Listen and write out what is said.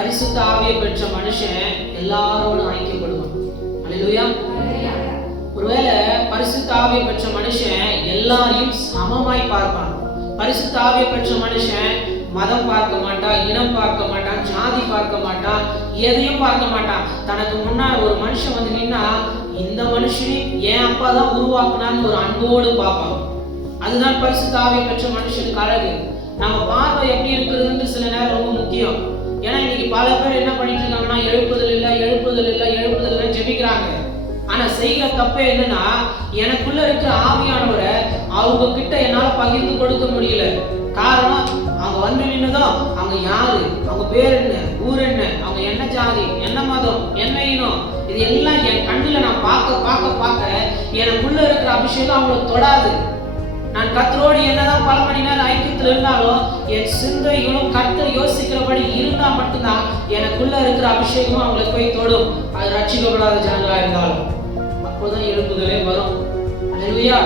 பரிசுத்த ஆவியை பெற்ற மனுஷன் எல்லாரோடும் ஐக்கியப்படுவான். அல்லேலூயா. ஒருவேளை பரிசுத்த ஆவியை பெற்ற மனுஷன் எல்லாரையும் சமமாய் பார்ப்பான். பரிசுத்த ஆவியை பெற்ற மனுஷன் மதம் பார்க்க மாட்டான், இனம் பார்க்க மாட்டான், ஜாதி பார்க்க மாட்டான், எதையும் பார்க்க மாட்டான். தனக்கு முன்னாடி ஒரு மனுஷன் வந்து நின்னா இந்த மனுஷனே என் அப்பா தான் உருவாக்குனான்னு ஒரு அன்போடு பார்ப்பான். அதுதான் பரிசுத்த ஆவியை பெற்ற மனுஷனுக்கு அழகு. நம்ம பார்வை எப்படி இருக்கிறதுன்னு சில நேரம் ரொம்ப முக்கியம். ஏன்னா இன்னைக்கு பல பேர் என்ன பண்ணிட்டு இருக்காங்கன்னா எழுப்புதல் இல்லை ஜெபிக்கிறாங்க. ஆனா செய்கிற தப்பே என்னன்னா, எனக்குள்ள இருக்கிற ஆவியானவரை அவங்க கிட்ட என்னால பகிர்ந்து கொடுக்க முடியல. காரணம், அவங்க வந்து நின்னதும் அவங்க யாரு, அவங்க பேர் என்ன, ஊர் என்ன, அவங்க என்ன ஜாதி, என்ன மதம், என்ன இனம், இது எல்லாம் என் கண்ணுல நான் பார்க்க எனக்குள்ள இருக்கிற அபிஷேகம் அவங்களை தொடாது. நான் கர்த்தரோடு என்னதான் பல மணி நேரம் ஐக்கியத்தில் இருந்தாலும் என் சிந்தைகளும் கர்த்தர் யோசிக்கிறபடி இருந்தா மட்டும்தான் எனக்குள்ள இருக்கிற அபிஷேகமும் அவங்களுக்கு போய் தொடும். அது ரட்சிக்கப்படாத ஜனங்களா இருந்தாலும் அப்போதான் எழுப்புதலே வரும். அல்லேலூயா.